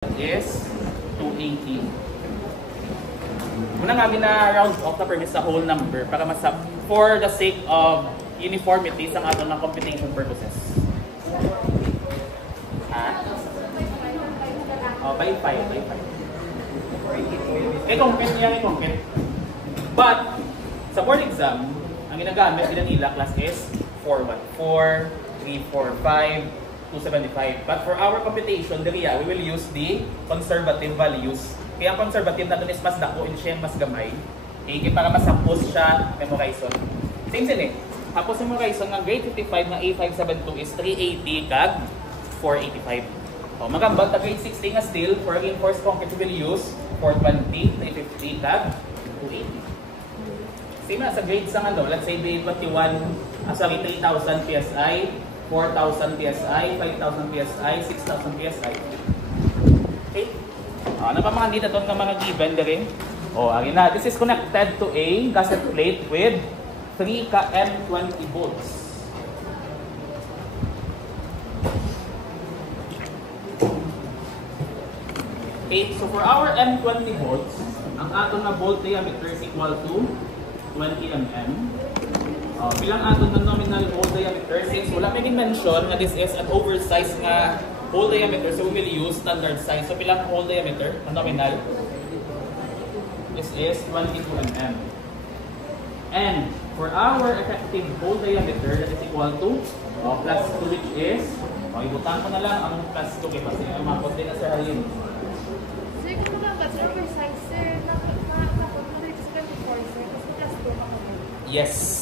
is 280. Muna nga gina-round off na permit sa whole number para for the sake of uniformity sa aton ng computation purposes. By 5. I-compute niya, i-compute. But, sa board exam, ang ginagamit nila class is 414, 345, 275. But for our computation, we will use the conservative values. Kaya ang conservative natin is mas dako, siya mas gamay. Okay, para masapos siya memorization. Same din eh. Tapos memorization ng grade 55 na A572 is 380 kag 485. Magambal ta grade 16 nga still, for reinforced concrete we will use 420, 350 kag 280. Same na sa grades ng let's say the 21, 3,000 PSI, 4,000 PSI, 5,000 PSI, 6,000 PSI. Okay? Ano pa mga dito ng mga given rin? Again na. This is connected to a cassette plate with 3 ka M20 volts. Okay, so for our M20 volts, ang aton na volt diameter is equal to 20 mm. Bilang aton ng nominal hole diameter, since wala may mention na this is an oversized nga hole diameter, so we will use standard size. So bilang hole diameter, ang nominal, this is 22 mm. And for our effective hole diameter, that is equal to plus 2, which is, ibutan ko na lang ang plus 2 kasi ang mapot din na sa halin. Sir, kung naman ba, sir, oversized, sir, napot mo dito sa 24, sir, tapos plus 2 pa kami. Yes.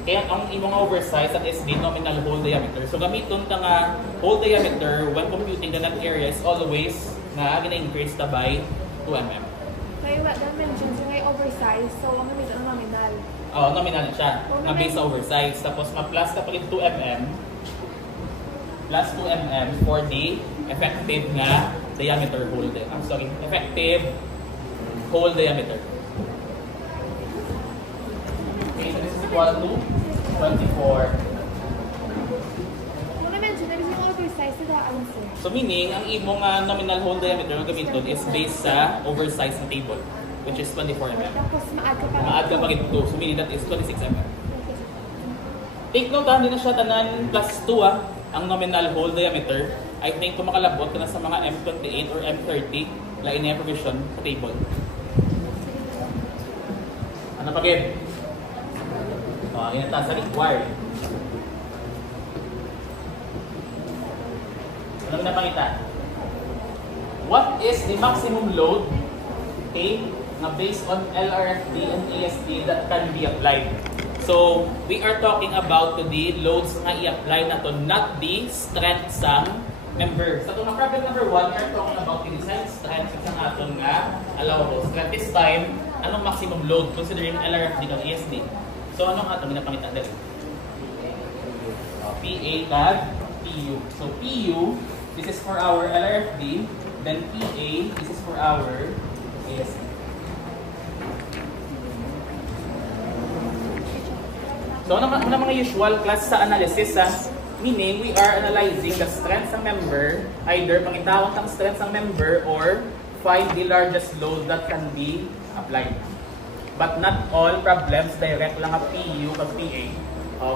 Kaya ang imong oversize that is the nominal hole diameter. So gamiton ta nga hole diameter when computing the net area is always na gina-increase ta by 2 mm. Kaya what that mentions yung may oversize, so ang gamit ang nominal. Nominal siya. Na base sa oversize. Tapos ma-plus ka palit 2 mm. Plus 2 mm for the effective nga diameter hole. Effective hole diameter. Okay, so this is equal to 24. Kung na-mention, na yung oversize na daan, sir. So meaning, ang imong nominal hole diameter na gamiton is based sa oversized na table, which is 24 mm. Tapos maad ka pa. Maad ka pa ito. So meaning that is 26 mm. Take note, hindi na siya tanan plus 2 ang nominal hole diameter. I think kung makalabot ka na sa mga M28 or M30, lain na provision sa table. Ano pa again? Ginata sa required. Ano na pangita? What is the maximum load, okay, na based on LRFD and ASD that can be applied? So, we are talking about the loads na i-apply na to, not the strength sa member. So, itong problem number 1, we are talking about the design strength sa aton nga allowable strength. This time, anong maximum load considering LRFD and ASD? So, anong atong ginapangita dito? PA kag PU. So, PU, this is for our LRFD. Then PA, this is for our ASD. So, ano mga usual class sa analysis? Meaning, we are analyzing the strength ng member, either pangitawag ng strength ng member or find the largest load that can be applied. But not all problems direct lang ang PU kag PA.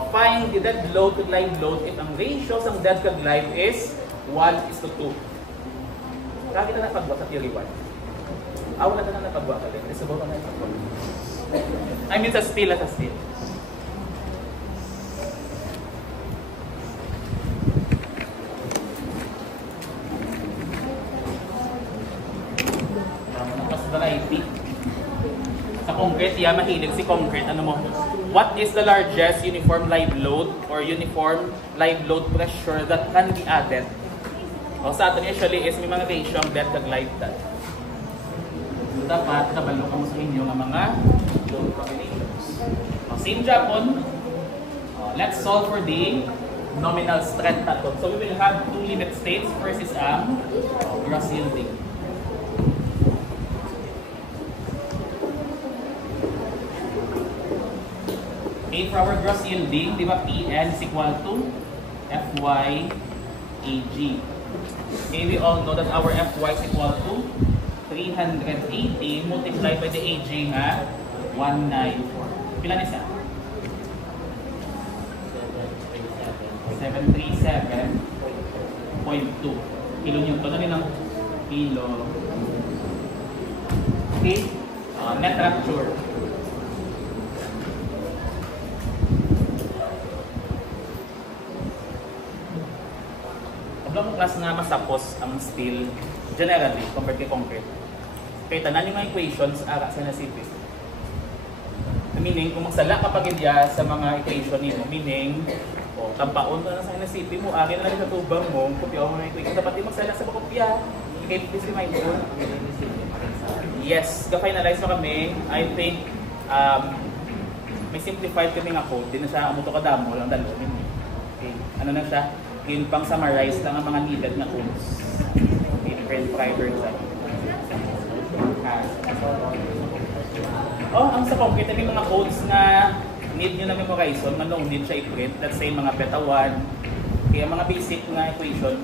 Find the dead load to live load if ang ratio ng dead kag live is 1:2. Lagi na napagwa sa theory 1. Wala na napagwa ka din. Isubok na napagwa. I mean sa steel. Variety. Sa concrete, mahilig si concrete. Ano mo? What is the largest uniform live load or uniform live load pressure that can be added? Sa atin usually is may mga ratio ang dead kag live dad. So dapat nabalo ka mo sa inyo ng mga load combinations. Same Japon. Let's solve for the nominal strength natin. So we will have two limit states. First is ang gross yielding. Okay, for our gross yielding, di ba PN is equal to FY AG. Okay, we all know that our Fy is equal to 380 multiplied by the AG nga 194. Pila na siya? 737.2 kilonewton. Ano yun ang kilo? Okay, net rupture. Ang class nga masapos ang steel generally compared kay concrete. Kaya tanan yung mga equations ara sa nasipis. Meaning, kung magsala ka pagidya sa mga equation nimo, meaning, tampaon ka na sa nasipin mo, akin na lang sa tubang mo, kopya mo na equation, dapat yung magsala sa kopya. Okay, please remind mo. Yes, ka-finalize na kami. I think, may simplified kami nga code. Di na siya amuto kadamo lang dalo. Okay, ano na siya? Yun pang summarize lang ang mga needed na codes. Different prior side. Ang sa concrete, may mga codes na need nyo na memorize on, no need siya i-print. Let's say mga beta 1. Kaya mga basic na equation.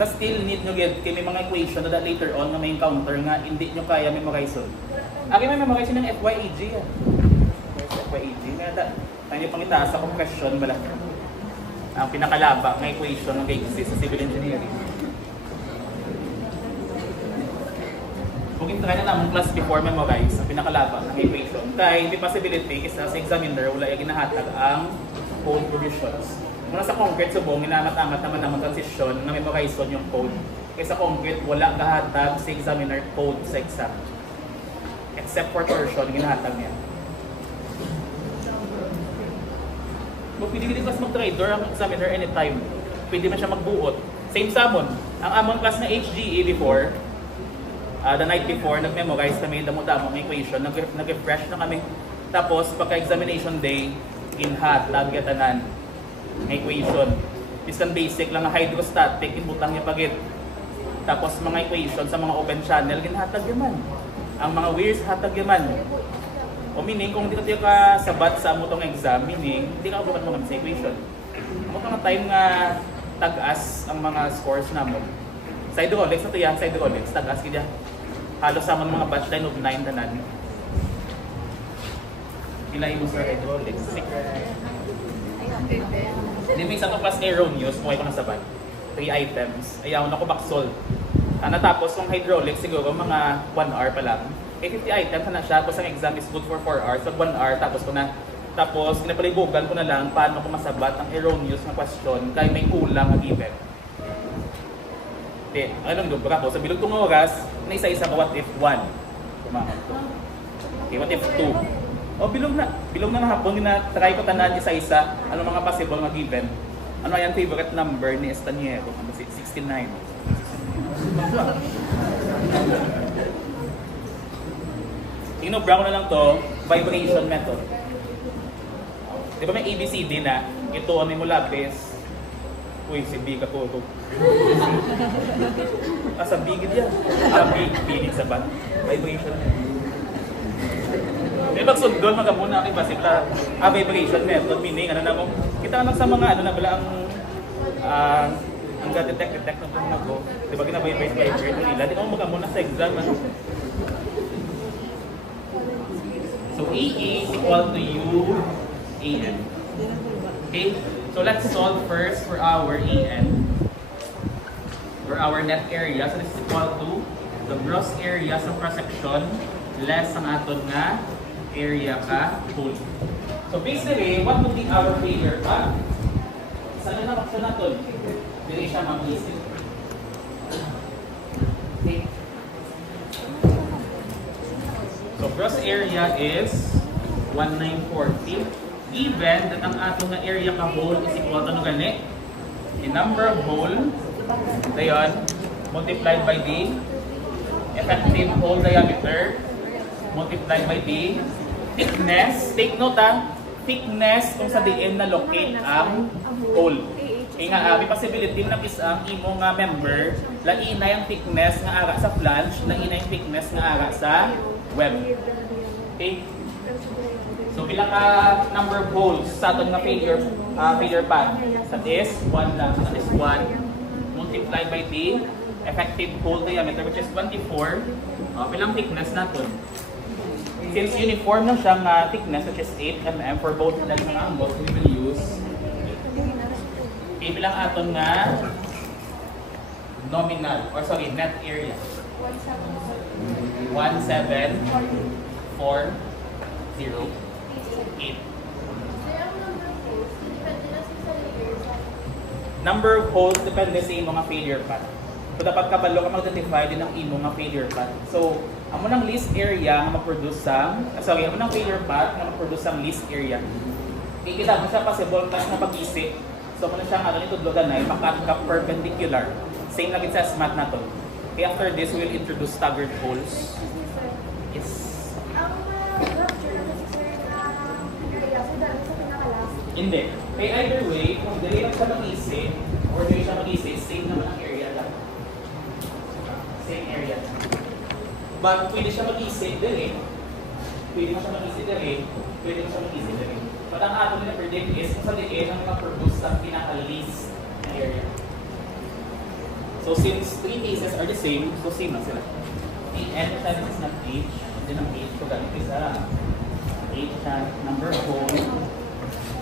Sa steel, need nyo get kaya may mga equation na later on na may encounter nga hindi nyo kaya memorize on. May memorize ng FYEG yan. FYEG. Tayo pang itaas sa compression bala. Ang pinakalaba ng equation ng exist sa civil engineering. Kung try na namang class before memorize ang pinakalaba ng equation, kaya the possibility is sa examiner wala yung ginahatag ang code provisions. Muna sa concrete subong, minamat-amat naman ang transition na memorize on yung code. Kaya sa concrete, wala kahatag sa examiner code sa exam. Except for torsion, ginahatag niya. Kung pwede class mag-trader ang examiner anytime, pwede man siya magbuot. Same samon. Ang among class na HGE before, the night before, nag-memorize kami damo-damo ng equation, nag-refresh na kami. Tapos, pagka-examination day, inhatag yatanan ng equation. Isang basic lang na hydrostatic, inbutang niya pagit. Tapos, mga equation sa mga open channel, ginhatag yaman. Ang mga weirs, hatag yaman. O meaning, kung hindi ka sabat sa amutong exam, meaning, hindi ka kabukat mo kami sa equation. Amutong time nga tag-as ang mga scores namon. Sa hydraulics, ito yan, sa hydraulics, tag-as kaya. Halos sa mga batch line of 9 tanan. Ilay mo sa hydraulics. Hindi may isa to plus erroneous, kung ay ko nasabat. 3 items. Ayaw na ko backsol. Natapos kung hydraulics, siguro mga 1 hour pa lang. 50 items na siya, tapos ang exam is good for 4 hours. So 1 hour, tapos ko na. Tapos, pinapalibugan ko na lang paano ko masabat ang erroneous na question kaya may kulang na given. Okay, anong lubra ko? Sa bilog tong oras, na isa-isa ko what if 1. Kumahal ko. Okay, what if 2. Bilog na hapon, na-try ko tanan isa-isa, ano mga possible na given. Ano yan favorite number ni Estaniero? 69. Inobra ko na lang to, vibration method. Di ba may ABCD na? Ito, ano mo lapis? Uy, si B ka po ito. Sa bigid yan. Bigid sa ban. Vibration method. May magsundon, magamuna aking basita. Vibration method, meaning, ano na mo, kita na sa mga, ano na bala ang detect ng tunag ko. Di ba gina-vibrate nila? Di mo magamuna sa exam. So, EE is equal to UAN. Okay? So, let's solve first for our EN. For our net area. So, this is equal to the gross area sa cross-section less ang aton nga area ka whole. So, basically, what would be our failure pa? Saan na nakaksa natin? Dili siya mag-isip. Okay. So, gross area is 1940. Given that ang atong nga area ka hole is equal to gani, the number of hole, dayon, multiplied by the effective hole diameter, multiplied by the thickness. Take note thickness kung sa DM na locate ang hole. May possibility na isang imo nga member, lainay ang thickness nga ara sa flange, lainay ang thickness nga ara sa web. Okay? So So pila ka number of holes sa aton nga failure path? That is 1 lang. So that is 1 multiplied by the effective hole diameter which is 24. Pilang thickness naton? Since uniform na siyang thickness which is 8 mm for both legs and angles, we will use pilang aton nga nominal or sorry net area. 17408. Number of holes depende sa imong failure path. So dapat kabalo ka mag-identify din ang imong failure path. So amo nang least area nga mag-produce sang amo nang failure path nga mag-produce sang least area. Kita mo siya possible tas na pag-isip. So kung siya nga ganito tudlogan ay makaka perpendicular. Same lang sa math nato. Okay, after this we will introduce staggered holes. Yes. Hindi. Kaya either way, kung dali lang siya mag-isip or dali siya mag-isip, same naman ang area lang. Same area. But pwede siya mag-isip dali. Pwede mo siya mag-isip dali. Pwede mo siya mag-isip dali. But ang ato nila predict is kung sa diin ang mag-produce ng pinaka-least na area. So since three cases are the same, so same na sila. And the time is not H, then ang H ko ganit isa. H na number of holes.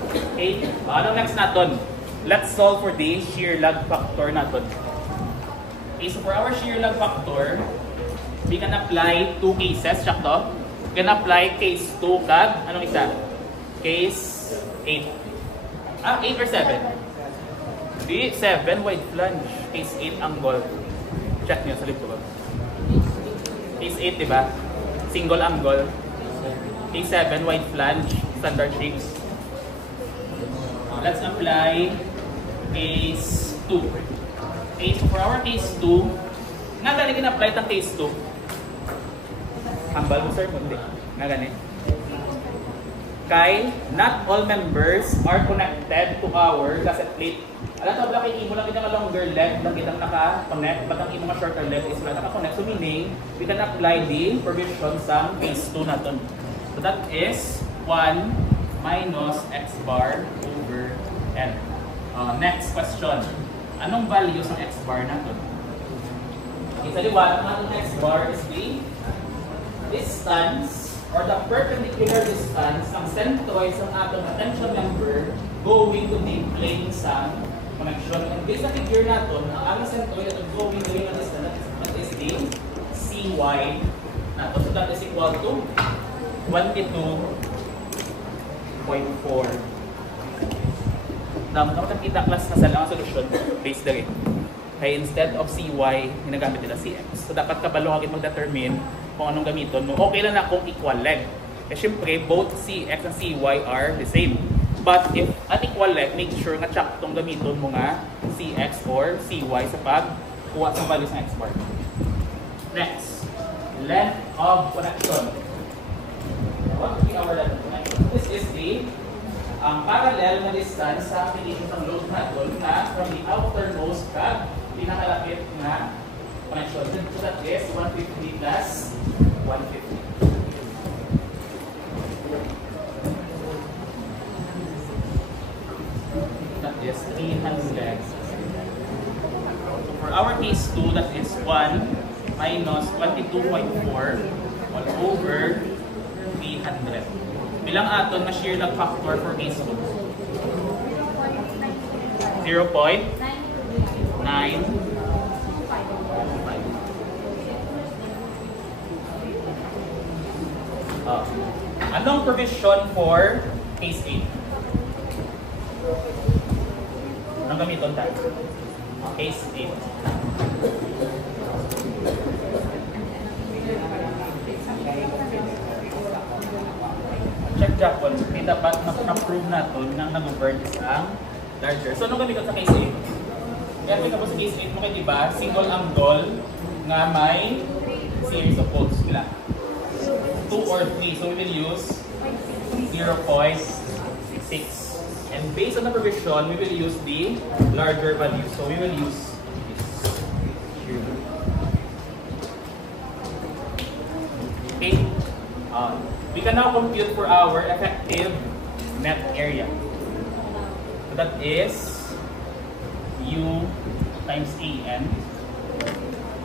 Okay, ano next natin? Let's solve for the shear lag factor natin. Okay, so for our shear lag factor, we can apply two cases, sakto? We can apply case 2 kag, anong isa? Case 8. 8 or 7? Di, 7 wide flange. Case 8 angle. Check nyo sa libro. Case 8, diba? Single angle. Case 7 wide flange. Standard shapes. Let's apply case 2. Okay, so for our case 2, nga gani apply tang case 2. Hambal mo sir, hindi. Nga gani. Kay, not all members are connected to our gusset plate. Alam mo ba kay imo lang itong longer leg, lang itong naka-connect, but ang imo shorter leg is wala naka-connect. So meaning, we can apply the provision sa case 2 natin. So that is 1 minus x bar over n. Next question. Anong values ng x bar natin? Okay, sa liwanag natin x bar is the distance or the perpendicular distance ng centroid ng atong attention member going to the plane sa connection. And based sa figure natin, ang centroid natin going to the distance that is the cy natin. So that is equal to 22.4. Dapat kita class na sa lang ang solusyon based na rin. Kaya instead of cy, ginagamit nila cx. So dapat kabalo agad mag-determine kung anong gamiton mo. Okay lang na kung equal leg. Eh syempre, both cx and cy are the same. But if unequal leg, make sure nga tsaktong gamiton mo nga cx or cy sa pagkuha sa values ng x bar. Next, length of connection. What will be our length of connection? This is the parallel na distance sa application ng load natin na from the outermost kag pinakalapit na connection. So that is 150 plus 150. That is 300. So for our case 2, that is 1 minus 22.4 all over 300. Bilang aton na shear lag factor for case 2? 0.925. Anong provision for case 8? Anong gamiton tayo? Case 8. Check Japon, hindi dapat na-prove natin nang nag-burn is ang larger. So, anong gamiton sa case 8? Kaya sa case 8 mo kayo, diba? Single angle nga may series of holes. Kila? 2 or 3. So, we will use 0.6. And based on the provision, we will use the larger value. So, we will use this. Okay? We can now compute for our effective net area. So that is U times AN.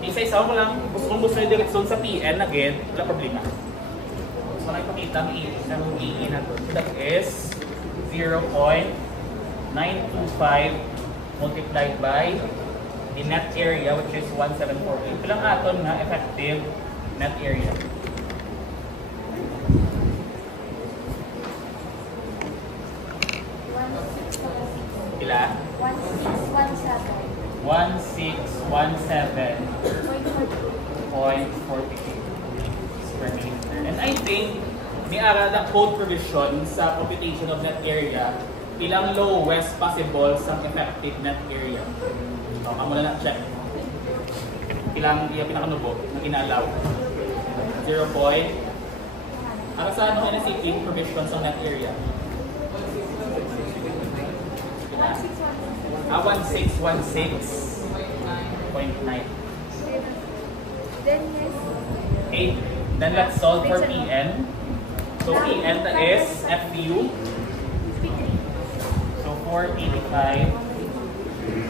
Isa-isa ko lang, kung gusto nyo direksyon sa PN again, wala problema. So nakipakita ang AN na to. So that is 0.925 multiplied by the net area, which is 1748. Ilang aton nga effective net area? Ila? 1617.48 square meter. And I think may ara the code provision sa computation of net area ilang lowest possible sa effective net area. So, kamo na check. Ilang iya pinakanubo na inalaw. 0. Para sa ano na seeking provision sa net area? 1616.9. Then yes. 8. Then let's solve for PN. So PN that is FU. So 485.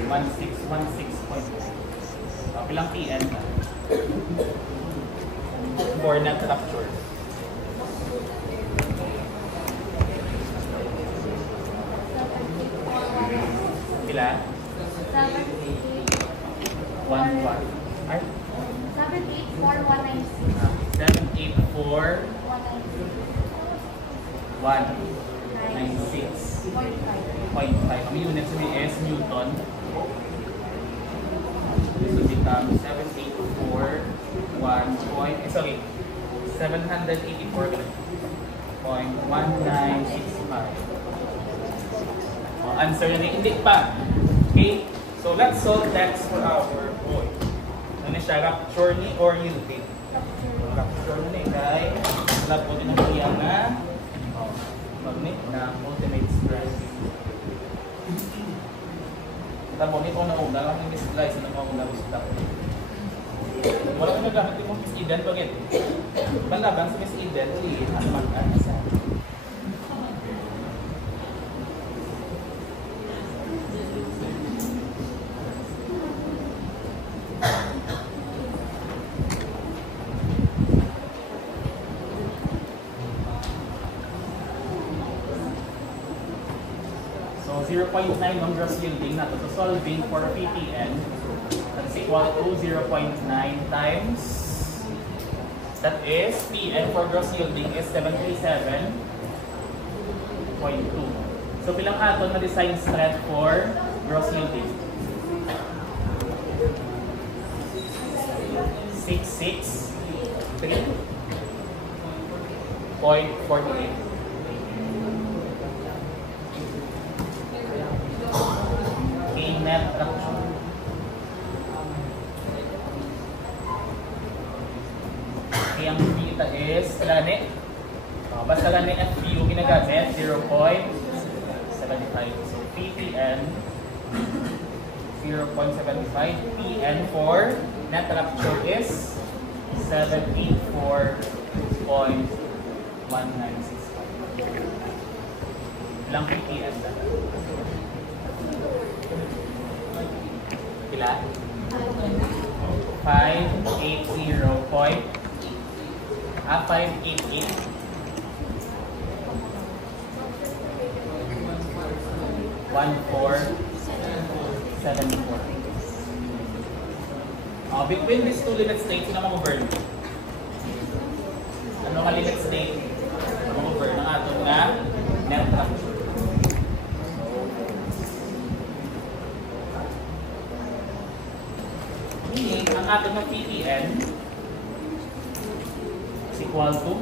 1616.9. Ilang PN? For net capture. Ila? 784.196.5. Ang unit sa is Newton. This will become 784.1965. Answer na hindi pa. Okay? So let's solve next for our boy. Ano siya? Rupture ni or yielding? Rupture ni kay labot din ang iya na magnet na ultimate stress. Tamo ni ko na una lang yung slice na ko na gusto. Wala ko nagamit yung Miss Eden bagay. Balabang si Miss Eden, ano man sa So 0.9 ang gross yielding nato. So solving for PPN, that's equal to 0.9 times, that is, PN for gross yielding is 737.2. So bilang aton na design strength for gross yielding? 663.48. Net rupture. Okay, ang kita is gani. Basta gani FPU ginagamit 0.75. So PPN 0.75. PN for net rupture is 784.1965. Ilang PPN na? Pila? 588. 1474. Between these two limit states, sino mag-burn? Ano nga limit state? Mag-burn ang ato nga net rupture. Meaning, ang ating ng PPN is equal to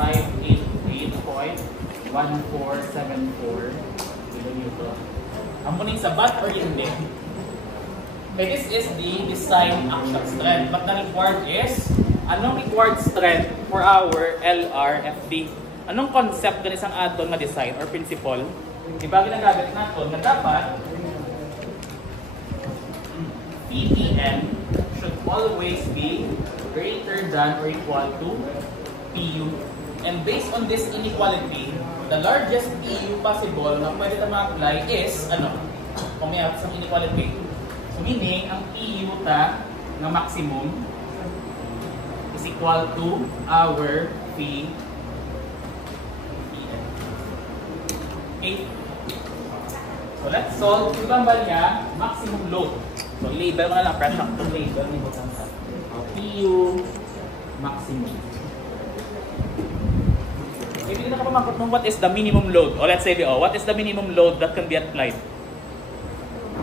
588.1474 kilonewton. Ang muning sabat or hindi? Okay, this is the design action strength. But the required is, anong required strength for our LRFD? Anong concept ng isang aton na design or principle? Diba ginagamit natin na dapat PPN should always be greater than or equal to PU. And based on this inequality, the largest PU possible na pwede na ma-apply is, ano? Kung may isang inequality. So meaning, ang PU ta na maximum is equal to our P. Okay? So let's solve. Ibang niya, maximum load. So label mo na lang, pressure to label ni Butang sa. PU maximum. Maybe na ka pamakot ng what is the minimum load. O let's say, what is the minimum load that can be applied?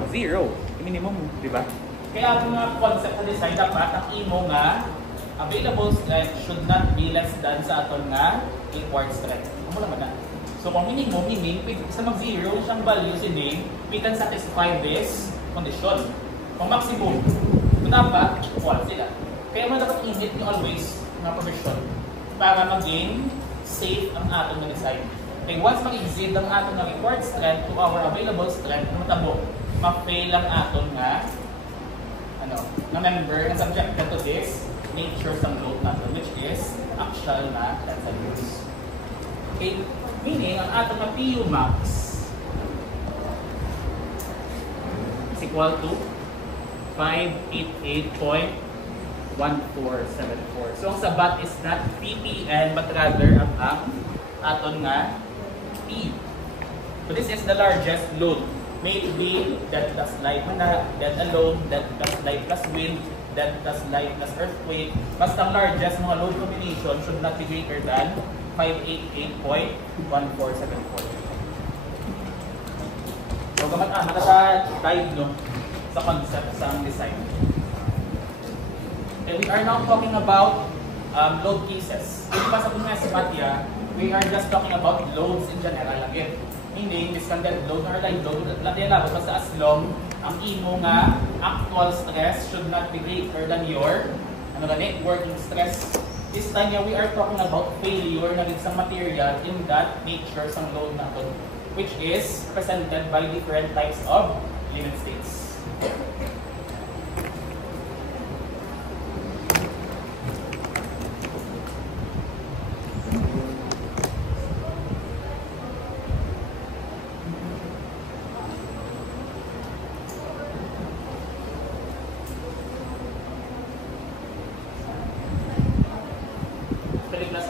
0. Minimum, di ba? Kaya ang mga concept na design, dapat ang imo nga available strength should not be less than sa aton nga required strength. Ano naman na? So kung minimum, meaning, sa mag-0 siyang value si name, we can satisfy this condition. Kung maximum, dapat, equal sila. Kaya mo dapat init nyo always na provision para mag-gain safe ang aton na design. Okay, once mag-exceed ang aton na required strength to our available strength, matabo, ma-fail ang aton nga na member na subjected to this nature sa load natin, which is actual na tensile force. Okay, meaning ang aton na PU max is equal to 588.1474. So ang sabat is not PPN but rather ang aton nga P. So this is the largest load. May it be that plus light na, that alone, that plus light plus wind, that plus light plus earthquake. Basta ang largest mga load combination should not be greater than 588.1474. So gamat tayo no, sa concept sa design. And we are now talking about load cases. Hindi pa sa kung sa Matya, we are just talking about loads in general again. Meaning, discarded load or live load, labot basta as long ang imo nga actual stress should not be greater than your working stress. This time we are talking about failure na isang material in that nature sang load natin, which is presented by different types of limit states.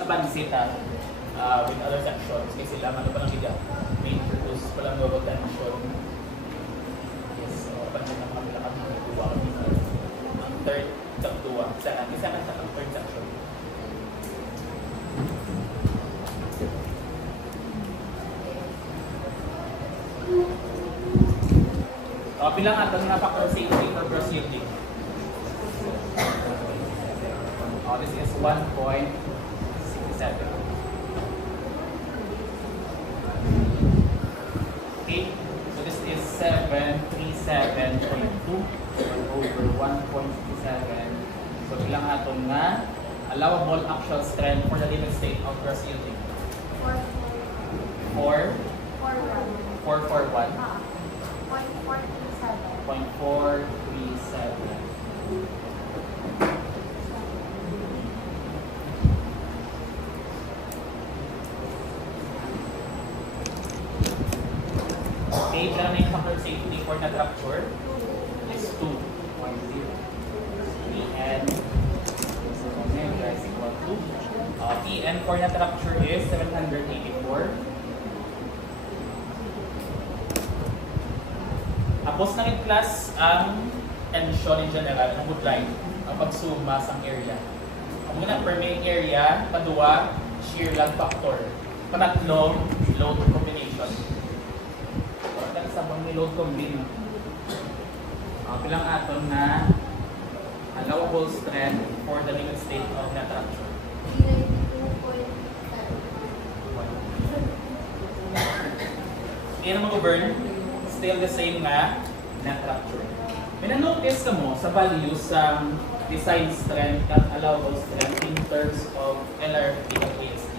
Bansita with other sections kasi sila ano pa lang nila main purpose pa lang global tension. Yes, so pansin ng mga bilakad ng tuwa ang third sa tuwa sa third section. Bilang ato nga factor safety for proceeding. This is 1.67. Okay, so this is 737.2 over 1.67. So bilang atong nga allowable actual strength for the limit state of gross yielding. 441. 0.437. Okay, kaya na yung factor safety for the rupture is 2.0. PN is equal to PN for the rupture is 784. Tapos na in class ang tension in general, ang woodline, ang pagsuma sa area. Ang muna per main area, padua, shear lag factor. Panatlong, load combination. Sa mga load combine. Bilang aton na allowable strength for the limit state of net rupture. Kaya mag-burn, still the same na net rupture. Minanotice ka mo sa values sa design strength at allowable strength in terms of LRT at AST.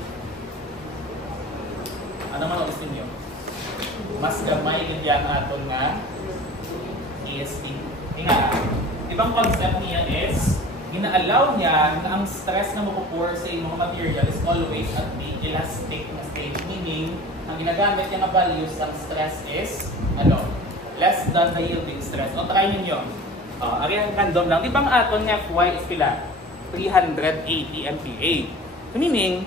Ano man notice ninyo? Mas gamay ganyan aton nga AST. Nga, ibang concept niya is gina-allow niya na ang stress na mapupour sa mga material is always at the elastic na stage. Meaning, ang ginagamit niya na values ng stress is, less than the yielding stress. O, try ninyo. Again, random lang. Di ba ang aton ng Fy is pila? 380 MPa. So, meaning,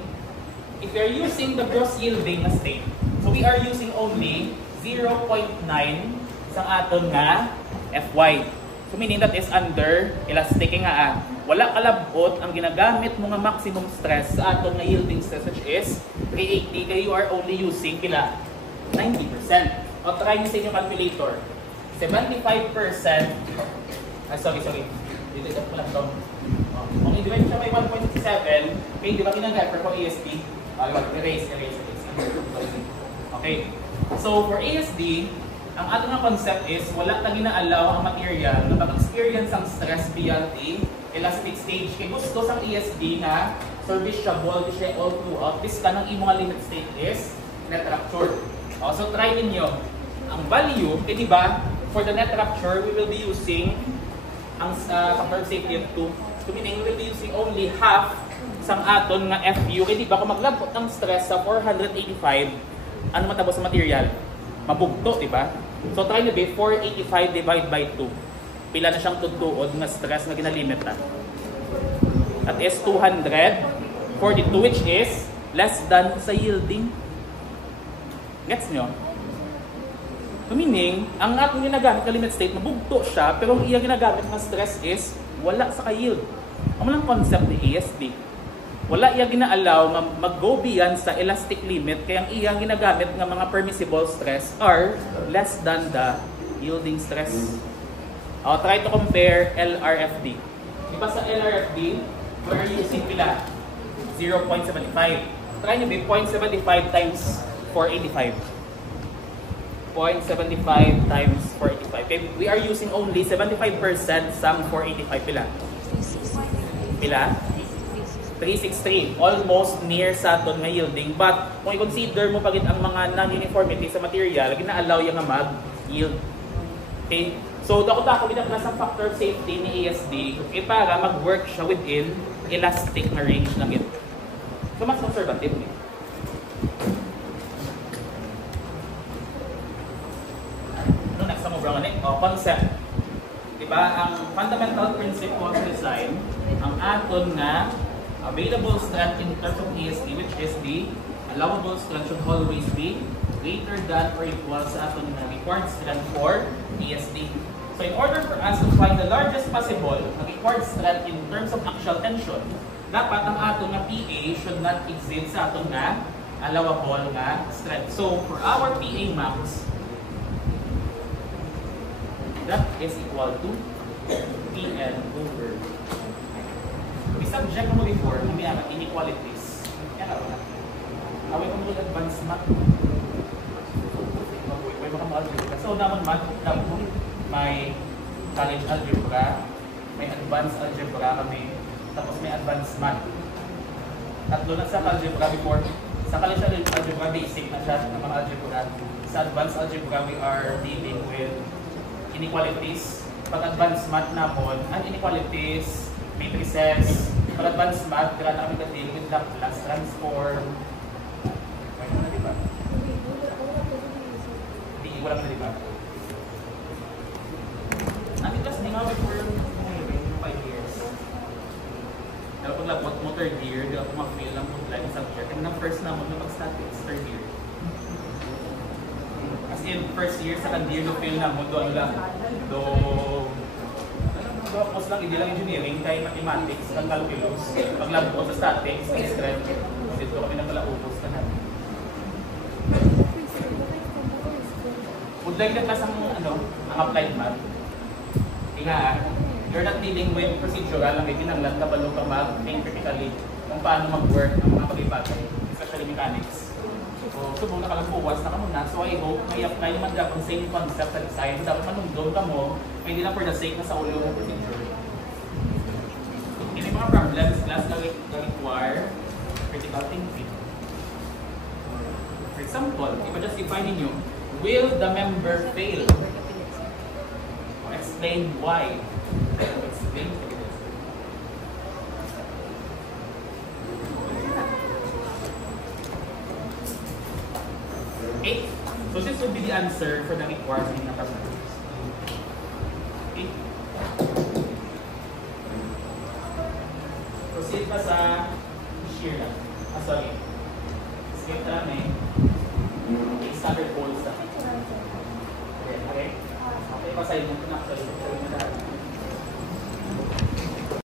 if you're using the gross yielding na state, so we are using only 0.9 sa aton nga Fy. So meaning that is under elastic nga wala kalabot ang ginagamit mo nga maximum stress sa aton nga yielding stress which is 380 kaya you are only using pila 90%. O try nyo sa inyong calculator. 75% sorry. Dito ko lang ito. Kung i-divide siya by 1.7, okay, di ba ginagamit for ASD? Erase. Okay. So for ASD, ang ating concept is wala na gina-allow ang material na mag-experience ang stress beyond the elastic stage. Kaya gusto sa ESD na serviceable siya all throughout. This ka ng imong limit state is net rupture. So try ninyo. Ang value, di ba, for the net rupture, we will be using ang factor of safety of 2. So meaning, we will be using only half sang aton nga FU. Kaya di ba, kung maglabot ng stress sa 485, ano matapos sa material? Mabugto, di ba? So try nyo ba, 485 divided by 2. Pila na siyang tutuod nga stress na ginalimit na. That is 242 which is less than sa yielding. Gets nyo? So meaning, ang atong ginagamit na limit state, mabugto siya, pero ang iya ginagamit na stress is wala sa ka-yield. Ang malang concept ni ASD. Wala iya gina-allow mag-go beyond sa elastic limit kaya ang iyang ginagamit ng mga permissible stress are less than the yielding stress. Try to compare LRFD. Diba sa LRFD, we're using pila? 0.75. Try nyo ba 0.75 times 485. 0.75 times 485. Okay, we are using only 75% sa 485 pila. Pila? 363, almost near sa aton nga yielding. But kung i-consider mo pagit ang mga non-uniformity sa material, gina-allow yung nga mag-yield. Okay? So, dako-dako binaklas ang factor of safety ni ASD para mag-work siya within elastic na range lang ito. So, mas conservative eh. Ano next na mo bro? Concept. Diba? Ang fundamental principle of design, ang aton nga available strength in terms of ASD, which is the allowable strength should always be greater than or equal sa aton na required strength for ASD. So in order for us to find the largest possible required strength in terms of axial tension, dapat ang aton na PA should not exceed sa aton na allowable nga strength. So for our PA max, that is equal to PN over. We subject mo before, hindi naman inequalities. Kaya ka ba? Away mo yung advanced math. May mga algebra. So naman math, may college algebra, may advanced algebra kami, tapos may advanced math. Tatlo na sa algebra before. Sa college algebra, basic na siya ng mga algebra. Sa advanced algebra, we are dealing with inequalities. Pag advanced math naman, ang inequalities, matrices, pag advanced math, kailan na kami ka-deal with Laplace transform. Kaya na, diba? Hindi, wala na, diba? Ang class, hindi nga for 5 years. Pero pag labot mo third year, di ako mag-fail ng pag-line subject. And na first na mo, napag-statics, third year. As in, first year, second year, no-fail na mo, doon lang. Tapos lang, hindi lang engineering, kaya mathematics, kang calculus, paglabo ko sa statics, strength, dito kami nang palaubos na natin. Would like na class ang applied math. You're not dealing with procedural, ang kinanglan ka balo ka mag-think critically kung paano mag-work ang mga pag-ibagay, especially mechanics. So, subong na ka lang buwas na ka muna. So, I hope may apply naman dapat ang same concept sa design. So, dapat manungdong ka mo, hindi lang for the sake na sa ulo mo procedure. May mga problems, class na require critical thinking. For example, i-justify ninyo, will the member fail? Or explain why. Explain evidence. the answer for the required na percentage. Okay? Proceed pa sa shear lang. Sorry. Skip namin. Okay, standard folds na. Okay, okay? Okay, pasahin mo ito na. Sorry.